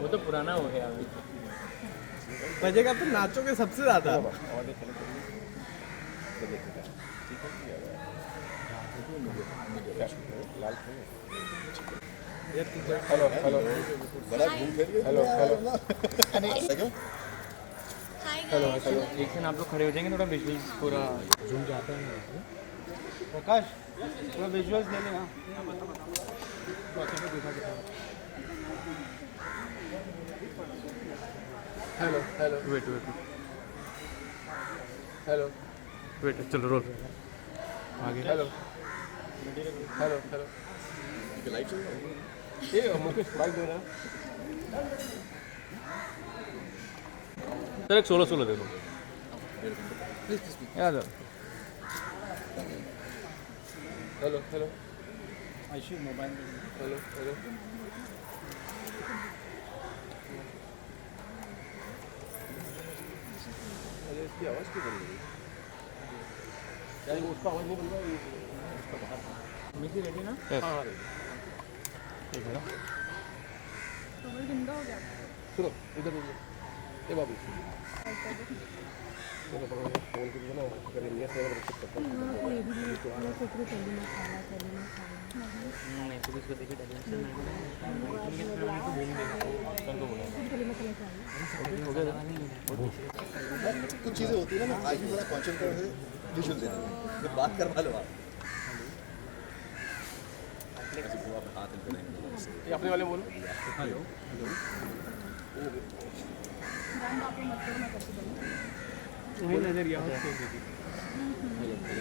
वो तो पुराना हो गया अभी। बजेगा तो नाचोगे सबसे ज्यादा। Hello hello hello hello hello hello, एक सेकंड आप लोग खड़े हो जाएंगे, थोड़ा विजुअल्स पूरा झूम जाता है प्रकाश, थोड़ा विजुअल्स ले लेना। Hello hello wait wait hello wait, चलो रोल आगे। हेलो हेलो हेलो ये मुकेश माइक दे रहा। सर एक सोलो सोलो दे दो यार। Hello hello Ayushi mobile hello hello अरे इसकी आवाज़ क्यों बन रही है? यार वो उसका आवाज़ नहीं बन रहा है, उसका बाहर। मिसी रेडी ना? हाँ ठीक है ना? सुनो इधर इधर ये बाबू चलो पकड़ो फोन को ना अगर इंडिया से अगर रिसीव करता नहीं तो इसको देखिए टेलीविजन कुछ चीज़ें होती है ना, आज भी बड़ा कॉन्सेंट्रेट है विजुअल देने में, जब बात करवा लो आप ऐसे पूरा अपना हाथ हिलते रहेंगे। ये अपने वाले बोलो। हेलो नजर यहाँ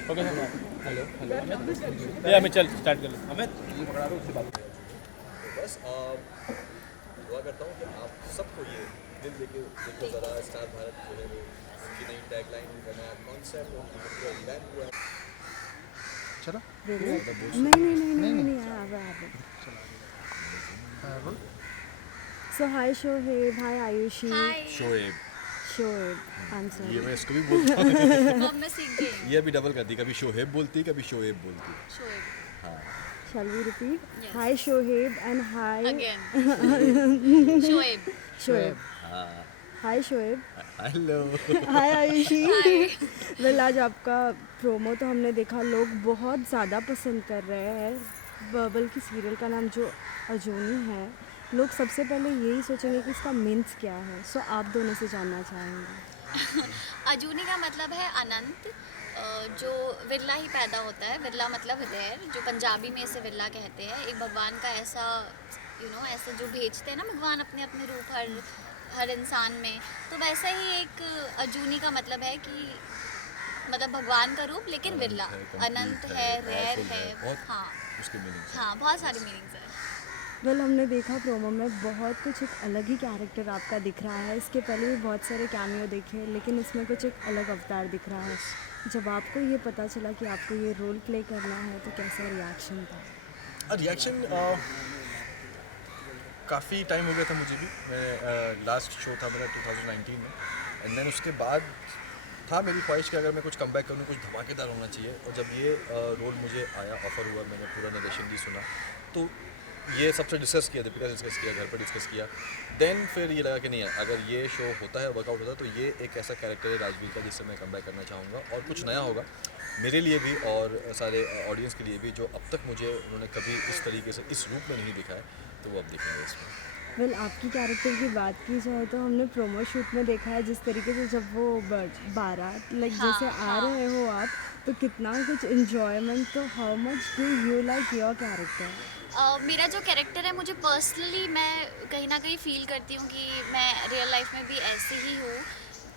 ओके सर। हेलो हेलो ये हमें चल स्टार्ट कर ले अमित। ये पकड़ा दो उससे बात बस दुआ करता हूँ कि आप सबको ये दिल देके देखो ज़रा स्टार भारत जो है वो उनकी नई टैगलाइन का नया कॉन्सेप्ट उनकी पूरा रिवैम्प हुआ है। चलो नहीं So hi Shoaib, hi Ayushi. Shoaib, Shoaib, I'm ये sorry. मैं इसको भी बोलता हूँ। अब मैं सीख गई ये भी डबल करती, कभी शोहेब बोलती कभी शोएब बोलती। Shoaib Shall we repeat? Yes. Hi Shoaib and hi again Shoaib Shoaib. हाँ Hi Shoaib. Hello. Hi Ayushi. Hi. Well आज आपका प्रोमो तो हमने देखा, लोग बहुत ज़्यादा पसंद कर रहे हैं। बल्कि सीरियल का नाम जो अजूनी है, लोग सबसे पहले यही सोचेंगे कि इसका मीन्स क्या है। सो आप दोनों से जानना चाहेंगे। अजूनी का मतलब है अनंत, जो विरला ही पैदा होता है। विरला मतलब हृदय, जो पंजाबी में इसे विरला कहते हैं। एक भगवान का ऐसा ऐसे जो भेजते हैं ना भगवान अपने अपने रूप हर इंसान में, तो वैसा ही एक अजूनी का मतलब है कि मतलब भगवान का रूप लेकिन विरला, अनंत है, रेयर है। हाँ उसके मीनिंग हाँ, बहुत सारे मीनिंग्स हैं। वेल हमने देखा प्रोमो में बहुत कुछ एक अलग ही कैरेक्टर आपका दिख रहा है। इसके पहले भी बहुत सारे कैमियो देखे, लेकिन इसमें कुछ एक अलग अवतार दिख रहा है। जब आपको ये पता चला कि आपको ये रोल प्ले करना है तो कैसा रिएक्शन था? रिएक्शन काफ़ी टाइम हो गया था मुझे भी। मैं लास्ट शो था मेरा 2019 में, एंड देन उसके बाद था मेरी ख्वाहिश कि अगर मैं कुछ कमबैक करूँ कुछ धमाकेदार होना चाहिए। और जब ये रोल मुझे आया, ऑफ़र हुआ, मैंने पूरा नरेशन भी सुना, तो ये सबसे डिस्कस किया, दीपिका से डिस्कस किया, घर पर डिस्कस किया। देन फिर ये लगा कि नहीं, अगर ये शो होता है, वर्कआउट होता है, तो ये एक ऐसा कैरेक्टर है राजवीर का जिससे मैं कमबैक करना चाहूँगा और कुछ नया होगा मेरे लिए भी और सारे ऑडियंस के लिए भी, जो अब तक मुझे उन्होंने कभी इस तरीके से इस रूप में नहीं दिखाया, तो वो अब दिखेंगे इसमें। वेल आपकी कैरेक्टर की बात की जाए तो हमने प्रोमो शूट में देखा है जिस तरीके से जब वो बारात जैसे आ रहे हो आप, तो कितना कुछ इन्जॉयमेंट। तो how much do you like your character? मेरा जो कैरेक्टर है, मुझे पर्सनली मैं कहीं ना कहीं फील करती हूँ कि मैं रियल लाइफ में भी ऐसी ही हूँ।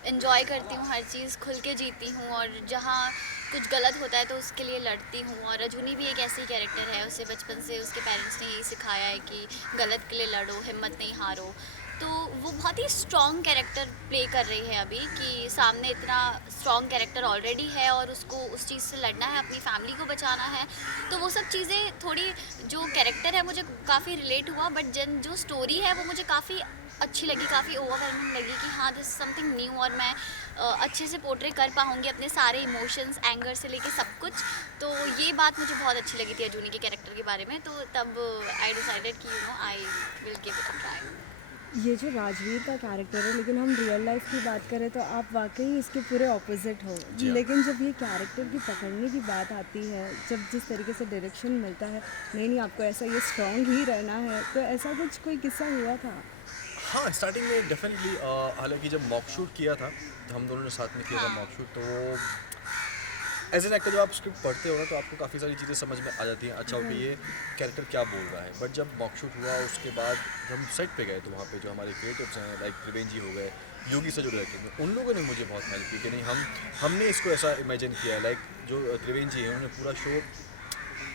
इन्जॉय करती हूँ हर चीज़, खुल के जीती हूँ, और जहाँ कुछ गलत होता है तो उसके लिए लड़ती हूँ। और अजूनी भी एक ऐसी कैरेक्टर है, उसे बचपन से उसके पेरेंट्स ने यही सिखाया है कि गलत के लिए लड़ो, हिम्मत नहीं हारो। तो वो बहुत ही स्ट्रॉन्ग कैरेक्टर प्ले कर रही है अभी, कि सामने इतना स्ट्रॉन्ग कैरेक्टर ऑलरेडी है और उसको उस चीज़ से लड़ना है, अपनी फैमिली को बचाना है। तो वो सब चीज़ें थोड़ी, जो कैरेक्टर है मुझे काफ़ी रिलेट हुआ, बट जो स्टोरी है वो मुझे काफ़ी अच्छी लगी, काफ़ी ओवरवेलमिंग लगी कि हाँ दिस समथिंग न्यू, और मैं अच्छे से पोर्ट्रे कर पाऊँगी अपने सारे इमोशंस, एंगर से लेके सब कुछ। तो ये बात मुझे बहुत अच्छी लगी थी अजूनी के कैरेक्टर के बारे में, तो तब आई डिसाइडेड कि I will give it a try. ये जो राजवीर का कैरेक्टर है, लेकिन हम रियल लाइफ की बात करें तो आप वाकई इसके पूरे ऑपोजिट हो। जी हाँ। लेकिन जब ये कैरेक्टर की पकड़ने की बात आती है, जब जिस तरीके से डायरेक्शन मिलता है, नहीं आपको ऐसा ये स्ट्रॉन्ग ही रहना है, तो ऐसा कुछ कोई किस्सा हुआ था? हाँ, स्टार्टिंग में डेफिनेटली, हालांकि जब मॉक शूट किया था, हम दोनों ने साथ में किया था मॉक शूट, तो एज एन एक्टर जब आप स्क्रिप्ट पढ़ते हो ना तो आपको काफ़ी सारी चीज़ें समझ में आ जाती हैं, अच्छा ओके ये कैरेक्टर क्या बोल रहा है। बट जब मॉक शूट हुआ उसके बाद जब हम सेट पे गए तो वहाँ पे जो हमारे क्रिएटिव्स हैं लाइक त्रिवेंद्र जी हो गए, योगी से जो डायरेक्टर हैं, उन लोगों ने मुझे बहुत हेल्प की कि नहीं हमने इसको ऐसा इमेजिन किया, लाइक जो त्रिवेंद्र जी हैं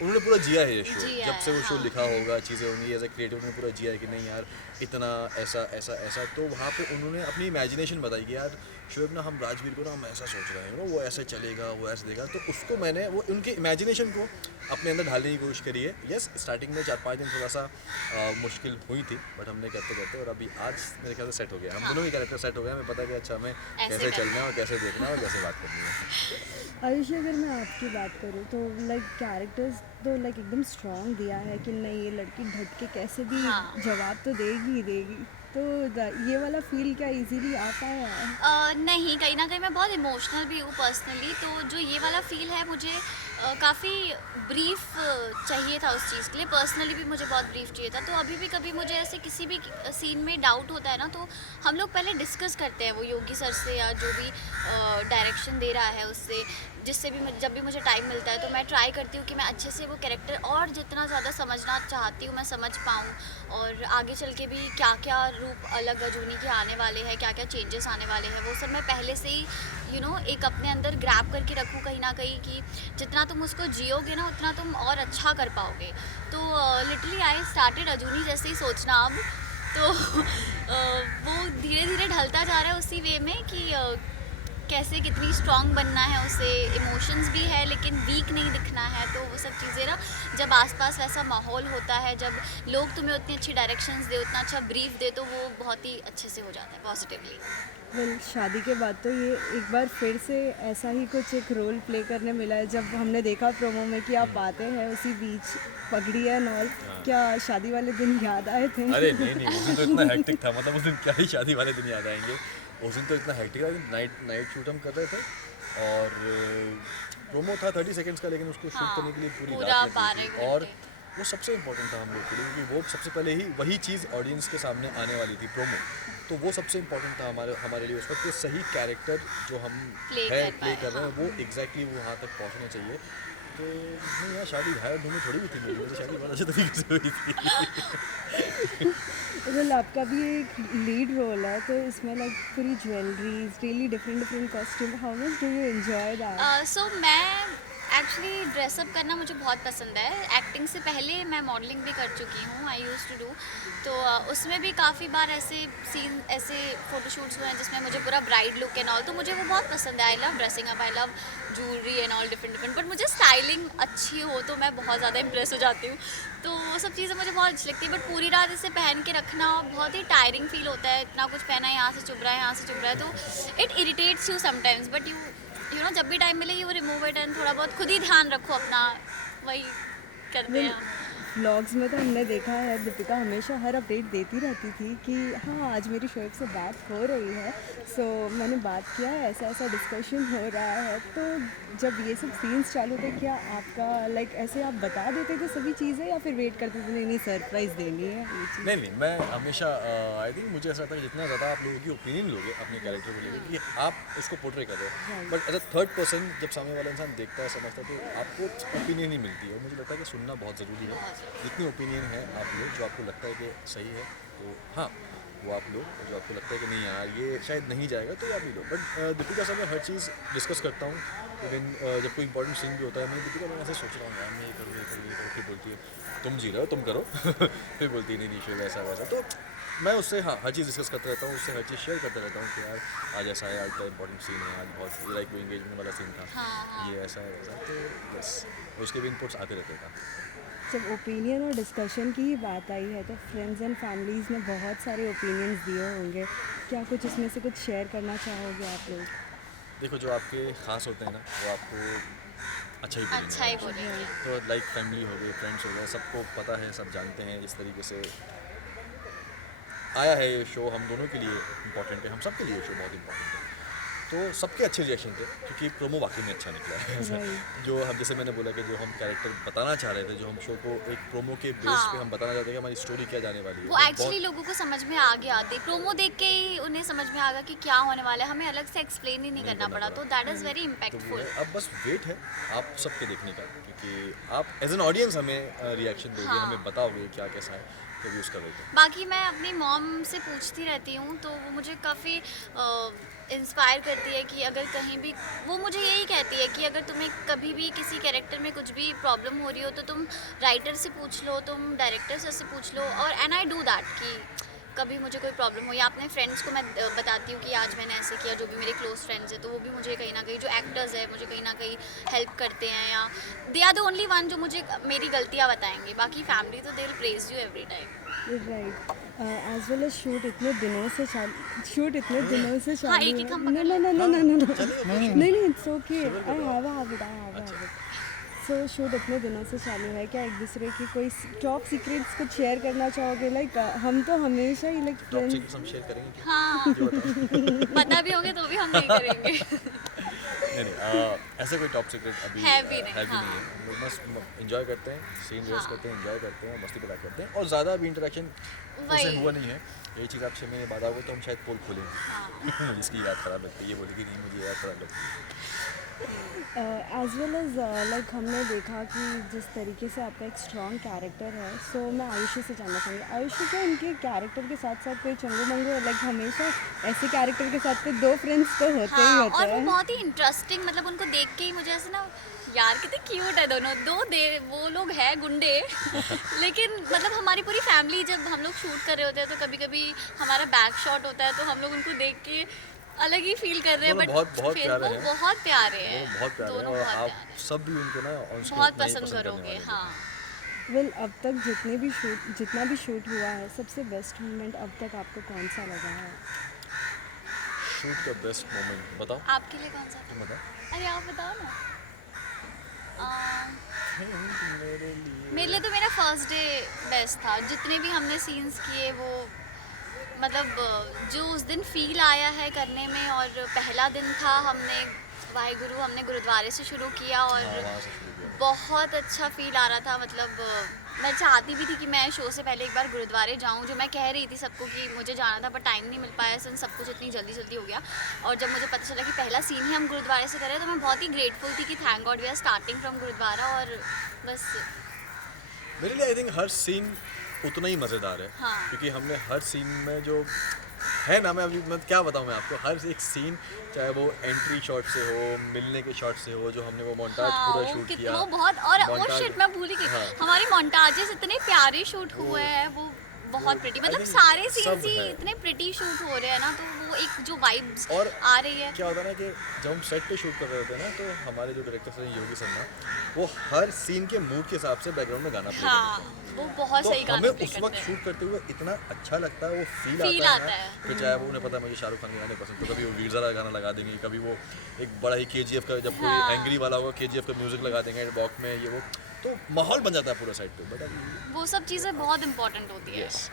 उन्होंने पूरा जिया है ये शो। जिया जब से वो है, शो हाँ। लिखा होगा, चीज़ें होंगी, एज ए क्रिएटिव उन्होंने पूरा जिया है कि नहीं यार इतना ऐसा ऐसा ऐसा, तो वहाँ पे उन्होंने अपनी इमेजिनेशन बताई कि यार शोएब ना हम राजवीर को ना हम ऐसा सोच रहे हैं ना, वो ऐसे चलेगा, वो ऐसे देगा, तो उसको मैंने वो उनके इमेजिनेशन को अपने अंदर ढालने की कोशिश करी है। यस, स्टार्टिंग में 4-5 दिन थोड़ा सा मुश्किल हुई थी, बट हमने करते करते और अभी आज मेरे ख्याल से सेट हो गया, हम दोनों ही कैरेक्टर सेट हो गए, हमें पता कि अच्छा हमें कैसे करना चलना है और कैसे देखना है और कैसे बात करनी है। आयुषी, अगर मैं आपकी बात करूँ तो लाइक कैरेक्टर्स तो लाइक एकदम स्ट्रॉन्ग दिया है कि नहीं ये लड़की ढट के कैसे भी हाँ। जवाब तो देगी ही देगी, तो ये वाला फील क्या इजीली आ पाया है? नहीं, कहीं ना कहीं मैं बहुत इमोशनल भी हूँ पर्सनली, तो जो ये वाला फील है मुझे काफ़ी ब्रीफ चाहिए था उस चीज़ के लिए। पर्सनली भी मुझे बहुत ब्रीफ चाहिए था, तो अभी भी कभी मुझे ऐसे किसी भी सीन में डाउट होता है ना, तो हम लोग पहले डिस्कस करते हैं वो योगी सर से या जो भी डायरेक्शन दे रहा है उससे, जिससे भी जब भी मुझे टाइम मिलता है तो मैं ट्राई करती हूँ कि मैं अच्छे से वो कैरेक्टर और जितना ज़्यादा समझना चाहती हूँ मैं समझ पाऊँ, और आगे चल के भी क्या क्या रूप अलग अजूनी के आने वाले हैं, क्या क्या चेंजेस आने वाले हैं, वो सब मैं पहले से ही एक अपने अंदर ग्रैब करके रखूँ कहीं ना कहीं, कि जितना तुम उसको जियोगे ना उतना तुम और अच्छा कर पाओगे। तो लिटरली आई स्टार्टेड अजूनी जैसे ही सोचना अब, तो वो धीरे धीरे ढलता जा रहा है उसी वे में कि कैसे कितनी स्ट्रॉन्ग बनना है उसे, इमोशंस भी है लेकिन वीक नहीं दिखना है, तो वो सब चीज़ें ना जब आसपास वैसा माहौल होता है, जब लोग तुम्हें उतनी अच्छी डायरेक्शंस दे, उतना अच्छा ब्रीफ दे, तो वो बहुत ही अच्छे से हो जाता है पॉजिटिवली। वेल, शादी के बाद तो ये एक बार फिर से ऐसा ही कुछ एक रोल प्ले करने मिला है, जब हमने देखा प्रोमो में कि आप आते हैं उसी बीच पगड़ी एंड ऑल, क्या शादी वाले दिन याद आए थे? अरे नहीं उस दिन तो इतना हेक्टिक था, मतलब उस दिन क्या ही शादी वाले दिन याद आएंगे, उस दिन तो इतना हेक्टिक था। नाइट शूट हम कर रहे थे और प्रोमो था 30 सेकंड्स का, लेकिन उसको शूट करने के लिए पूरी पूरा रात लगी 12 थी, और वो सबसे इम्पोर्टेंट था हम लोग के लिए, क्योंकि वो सबसे पहले ही वही चीज़ ऑडियंस के सामने आने वाली थी, प्रोमो, तो वो सबसे इम्पोर्टेंट था हमारे लिए उस वक्त, कि सही कैरेक्टर जो हम प्ले कर रहे हैं वो एग्जैक्टली वो वहाँ तक पहुँचना चाहिए। तो नहीं यार, शादी भाई और धूम थोड़ी भी थी मेरी, तो शादी बहुत अच्छे तरीके से हुई थी। वेल, आपका भी एक लीड रोल है, तो इसमें लाइक पूरी jewelleries, really different costume, how much do you enjoy that? So मैं एक्चुअली ड्रेसअप करना मुझे बहुत पसंद है। एक्टिंग से पहले मैं मॉडलिंग भी कर चुकी हूँ, आई यूज़ टू डू, तो उसमें भी काफ़ी बार ऐसे सीन, ऐसे फ़ोटोशूट्स हुए हैं जिसमें मुझे पूरा ब्राइड लुक एंड ऑल, तो मुझे वो बहुत पसंद है। I love dressing up, I love jewellery and all different, but मुझे स्टाइलिंग अच्छी हो तो मैं बहुत ज़्यादा इम्प्रेस हो जाती हूँ, तो वो सब चीज़ें मुझे बहुत अच्छी लगती है। बट पूरी रात इसे पहन के रखना बहुत ही टायरिंग फील होता है, इतना कुछ पहना है, यहाँ से चुभ रहा है, यहाँ से चुभ रहा है, तो it irritates you sometimes, but you know जब भी टाइम मिले यू रिमूव इट एंड थोड़ा बहुत खुद ही ध्यान रखो अपना, वही करते हैं हम। व्लॉग्स में तो हमने देखा है दीपिका हमेशा हर अपडेट देती रहती थी कि हाँ आज मेरी शोएब से बात हो रही है, सो मैंने बात किया है, ऐसा ऐसा डिस्कशन हो रहा है, तो जब ये सब सीन्स चालू थे क्या आपका लाइक ऐसे आप बता देते थे सभी चीज़ें, या फिर वेट करते थे नहीं सरप्राइज़ देनी है ये चीज़? नहीं मैं हमेशा आई थिंक मुझे ऐसा लगता है कि जितना ज़्यादा आप लोगों की ओपिनियन लोगे अपने कैरेक्टर को लेकर कि आप इसको पोर्ट्रे कर रहे हो, but as a third person जब सामने वाला इंसान देखता है समझता है तो आपको ओपिनियन ही मिलती है, और मुझे लगता है कि सुनना बहुत ज़रूरी है। जितनी ओपिनियन है आप लोग जो आपको लगता है कि सही है तो हाँ वो आप लोग, जो आपको लगता है कि नहीं यार ये शायद नहीं जाएगा तो आप भी लो। बट दीपिका से मैं हर चीज़ डिस्कस करता हूँ, इवन जब कोई इंपॉर्टेंट सीन भी होता है मैं दीपिका मैं ऐसे सोच रहा हूँ यार मैं ये करूँ, फिर बोलती है तुम जी रहे हो तुम करो फिर बोलती है नहीं नहीं वैसा वैसा, तो मैं उससे हाँ हर चीज़ डिस्कस करता रहता हूँ, उससे हर चीज़ शेयर करता रहता हूँ कि यार आज ऐसा है, आज का इंपॉर्टेंट सीन है, आज बहुत लाइक वो एंगेजमेंट वाला सीन था, ये ऐसा है वैसा, तो बस उसके भी इनपुट्स आते रहते थे। जब ओपिनियन और डिस्कशन की ही बात आई है तो फ्रेंड्स एंड फैमिलीज़ ने बहुत सारे ओपिनियंस दिए होंगे, क्या कुछ इसमें से कुछ शेयर करना चाहोगे आप लोग? देखो जो आपके ख़ास होते हैं ना वो आपको अच्छा ही बोलेंगे। अच्छा ही बोलेंगे। तो लाइक फैमिली हो गई, फ्रेंड्स हो गए, सबको पता है, सब जानते हैं इस तरीके से आया है ये शो हम दोनों के लिए इम्पॉर्टेंट है, हम सब के लिए ये शो बहुत इम्पॉर्टेंट है। तो सबके अच्छे रिएक्शन थे क्योंकि प्रोमो वाकई में अच्छा निकला है। जो हम जैसे मैंने बोला कि जो हम कैरेक्टर बताना चाह रहे थे, जो हम शो को एक प्रोमो के बेस पे हम बताना चाहते हैं कि हमारी स्टोरी क्या जाने वाली है, वो एक्चुअली लोगों को समझ में आ गया, प्रोमो देख के ही उन्हें समझ में आ गया कि क्या होने वाला है, हमें अलग से एक्सप्लेन ही नहीं करना पड़ा, तो दैट इज़ वेरी तो वो इम्पैक्टफुल। है। अब बस वेट है आप सबके देखने का, क्योंकि आप एज एन ऑडियंस हमें रिएक्शन दोगे, हाँ। हमें बताओगे क्या कैसा है, तभी उसका वेट है। बाकी मैं अपनी मॉम से पूछती रहती हूँ तो वो मुझे काफ़ी इंस्पायर करती है कि अगर कहीं भी, वो मुझे यही कहती है कि अगर तुम्हें कभी भी किसी कैरेक्टर में कुछ भी प्रॉब्लम हो रही हो तो तुम राइटर से पूछ लो, तुम डायरेक्टर से पूछ लो, और एंड आई डू दैट कि कभी मुझे कोई प्रॉब्लम हो या अपने फ्रेंड्स को मैं बताती हूँ कि आज मैंने ऐसे किया, जो भी मेरे क्लोज फ्रेंड्स हैं तो वो भी मुझे कहीं ना कहीं, जो एक्टर्स हैं मुझे कहीं ना कहीं हेल्प करते हैं, या they are the only one जो मुझे मेरी गलतियाँ बताएंगे, बाकी फैमिली तो they will praise you every time. Right, as well as shoot इतने दिनों से चालू हाँ, एक एक हम no no no no no no नहीं it's okay, I have a habit. So shoot इतने दिनों से चालू है, क्या एक दूसरे की कोई टॉप सीक्रेट्स कुछ शेयर करना चाहोगे? लाइक हम तो हमेशा ही लाइक टॉप सीक्रेट्स हम शेयर करेंगे क्या? हाँ, पता भी होंगे तो भी हम नहीं करेंगे। नहीं ऐसे कोई टॉप सीक्रेट अभी है भी नहीं, है भी हाँ। नहीं है। हम लोग बस इंजॉय करते हैं, सीन रोज हाँ। करते हैं, इंजॉय करते हैं, मस्ती मजाक करते हैं, और ज़्यादा भी इंटरेक्शन वही। उससे हुआ नहीं है। यही चीज़ आप 6 महीने बाद आओगे तो हम शायद पोल खोलेंगे। हाँ। जिसकी याद ख़राब लगती है ये बोलेगी नहीं मुझे याद ख़राब लगती है। एज वेल एज लाइक हमने देखा कि जिस तरीके से आपका एक स्ट्रॉन्ग कैरेक्टर है, सो मैं आयुषी से जानना चाहूँगी, आयुषी को उनके कैरेक्टर के साथ साथ कोई चंगू मंगू, लाइक हमेशा ऐसे कैरेक्टर के साथ तो 2 फ्रेंड्स तो होते ही हाँ, होते और वो हैं। बहुत ही इंटरेस्टिंग, मतलब उनको देख के ही मुझे ऐसे ना, यार कितने क्यूट है दोनों, वो लोग हैं गुंडे लेकिन मतलब हमारी पूरी फैमिली जब हम लोग शूट कर रहे होते हैं तो कभी कभी हमारा बैक शॉट होता है तो हम लोग उनको देख के अलग ही फील कर रहे हैं, दोनों बट बहुत फिर प्यारे वो हैं। बहुत प्यारे वो हैं, बहुत प्यारे हैं दोनों और बहुत आप प्यारे हैं। सब भी उनको ना ऑन स्क्रीन बहुत उतना ही पसंद करने करोगे, वाले हैं। हाँ। वेल अब तक जितना भी शूट हुआ है, सबसे बेस्ट मोमेंट अब तक आपको कौन सा लगा है? शूट का बेस्ट मोमेंट बताओ, आपके लिए कौन सा था? तुम बताओ। अरे आप बताओ ना। मेरे लिए मेरे लिए तो मेरा फर्स्ट डे बेस्ट था, जितने भी हमने सीन्स किए वो, मतलब जो उस दिन फील आया है करने में, और पहला दिन था, हमने गुरुद्वारे से शुरू किया और वहाँ से शुरू किया। बहुत अच्छा फील आ रहा था, मतलब मैं चाहती भी थी कि मैं शो से पहले एक बार गुरुद्वारे जाऊं, जो मैं कह रही थी सबको कि मुझे जाना था पर टाइम नहीं मिल पाया, सिंस सब कुछ इतनी जल्दी जल्दी हो गया, और जब मुझे पता चला कि पहला सीन ही हम गुरुद्वारे से कर रहे हैं तो मैं बहुत ही ग्रेटफुल थी कि thank God we are starting from gurdwara, और बस। मेरे लिए आई थिंक हर सीन उतना ही मज़ेदार है, हाँ। क्योंकि हमने हर सीन में जो है ना, मैं अभी क्या बताऊँ मैं आपको, हर एक सीन चाहे वो एंट्री शॉट से हो, मिलने के शॉट से हो, जो हमने वो मोन्टाज हाँ, पूरा वो शूट कितना, किया, वो बहुत, और वो montage- शिट मैं भूल ही गई, हाँ। हमारी मोन्टाजेस इतने प्यारे शूट हुए हैं, वो बहुत प्रिटी, I मतलब think सारे सब सीन्स ही है। इतने प्रिटी शूट हो रहे हैं ना, तो वो एक जो वाइब्स और आ रही है। क्या होता है ना कि जब हम सेट पे शूट कर रहे होते हैं ना, तो हमारे जो डायरेक्टर हैं योगी शर्मा, वो हर सीन के मूड के हिसाब से बैकग्राउंड में गाना प्ले हाँ, वो बहुत तो सही गाना हमें प्ले उस करते वक्त हैं। शूट करते हुए इतना अच्छा लगता है, वो फील Feel आता आता है है। ना, कि चाहे वो उन्हें पता है मुझे शाहरुख खान के गाने पसंद, तो कभी वो वीर ज़ारा गाना लगा देंगे, कभी वो एक बड़ा ही KGF का, जब कोई हाँ। एंग्री वाला होगा KGF का म्यूजिक लगा देंगे वॉक में, ये वो, तो माहौल बन जाता है पूरा साइड पे। बट अभी वो सब चीज़ें बहुत इंपॉर्टेंट होती है। यस,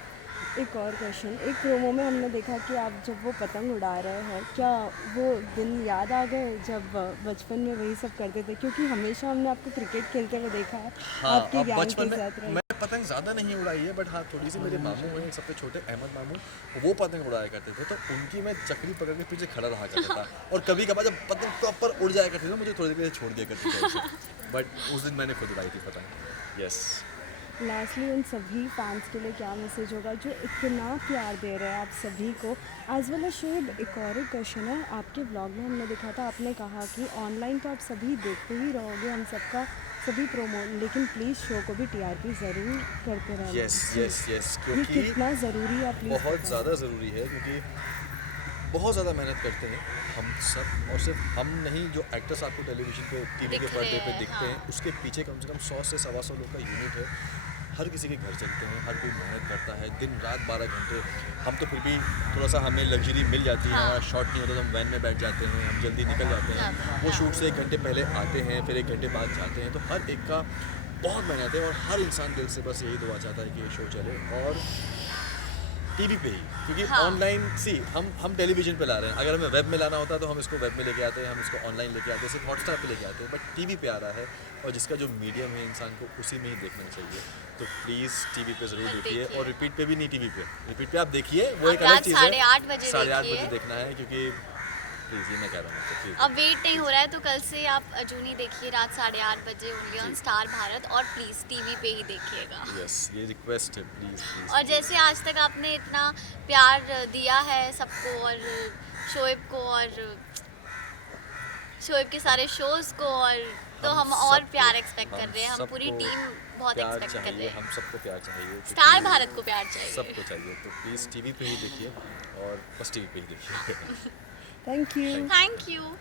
एक और क्वेश्चन, एक प्रोमो में हमने देखा कि आप जब वो पतंग उड़ा रहे हैं, क्या वो दिन याद आ गए जब बचपन में वही सब करते थे? क्योंकि हमेशा हमने आपको क्रिकेट खेलते हुए देखा है, हाँ, आपकी अब गैंग बचपन के में साथ रहे। मैं पतंग ज़्यादा नहीं उड़ाई है, बट हाँ थोड़ी सी मेरे मामू हैं, एक सबसे छोटे अहमद मामू, वो पतंग उड़ाया करते थे, तो उनकी मैं चक्री पकड़ के पीछे खड़ा रहा करता था, और कभी कभार जब पतंग प्रॉपर उड़ जाया करती थी मुझे थोड़ी देर के लिए छोड़ दिया करती थी, बट उस दिन मैंने खुद उड़ाई थी पतंग। यस, लास्टली उन सभी फैंस के लिए क्या मैसेज होगा जो इतना प्यार दे रहे हैं आप सभी को? एज वेल एज शुभ, एक और क्वेश्चन है, आपके ब्लॉग में हमने देखा था, आपने कहा कि ऑनलाइन तो आप सभी देखते ही रहोगे हम सबका सभी प्रोमो, लेकिन प्लीज़ शो को भी TRP ज़रूर करते रहना। यस यस यस, ये क्योंकि कितना ज़रूरी है प्लीज़? बहुत ज़्यादा ज़रूरी है, क्योंकि बहुत ज़्यादा मेहनत करते हैं हम सब, और सिर्फ हम नहीं, जो एक्टर्स आपको टेलीविज़न पे टीवी के दिख पर्दे रहे पे हैं, दिखते हैं, हाँ। उसके पीछे कम से कम 100 से 125 लोग का यूनिट है। हर किसी के घर चलते हैं, हर कोई मेहनत करता है दिन रात 12 घंटे। हम तो फिर भी थोड़ा सा हमें लग्जरी मिल जाती है, हाँ। हमारा शॉट नहीं होता तो हम वैन में बैठ जाते हैं, हम जल्दी निकल जाते हैं। वो शूट से 1 घंटे पहले आते हैं, फिर 1 घंटे बाद जाते हैं। तो हर एक का बहुत मेहनत है, और हर इंसान दिल से बस यही दुआ चाहता है कि ये शो चले और टीवी पे ही, क्योंकि हाँ। ऑनलाइन हम टेलीविजन पे ला रहे हैं। अगर हमें वेब में लाना होता तो हम इसको वेब में लेके आते हैं, हम इसको ऑनलाइन लेके आते हैं, सिर्फ हॉटस्टार पे लेके आते हैं। बट टीवी पे आ रहा है, और जिसका जो मीडियम है इंसान को उसी में ही देखना चाहिए। तो प्लीज़ टीवी पे ज़रूर देखिए, देखिए। और रिपीट पे भी नहीं, टीवी पे रिपीट पे आप देखिए, वो आप एक अलग रात चीज़ है। 8:30 बजे 8:30 देखिए। बजे देखना है, क्योंकि प्लीज़ ये मैं कह रहा हूँ, तो प्लीज़ अब वेट नहीं हो रहा है तो कल से आप अजूनी देखिए रात 8:30 बजे ओनली ऑन स्टार भारत, और प्लीज़ टीवी पे ही देखिएगा। यस, ये रिक्वेस्ट है, प्लीज़ प्लीज़। और जैसे आज तक आपने इतना प्यार दिया है सबको, और शोएब को, और शोएब के सारे शोज़ को, और तो हम और सबको- प्यार एक्सपेक्ट कर रहे हैं। हम सबको पूरी टीम बहुत प्यार एक्सपेक्ट कर रहे चाहिए, हैं। हम सबको प्यार चाहिए, स्टार क्योंकि भारत को प्यार चाहिए। सबको चाहिए। तो प्लीज़ टीवी पे ही देखिए, और बस टीवी पे ही देखिए। Thank you. Thank you.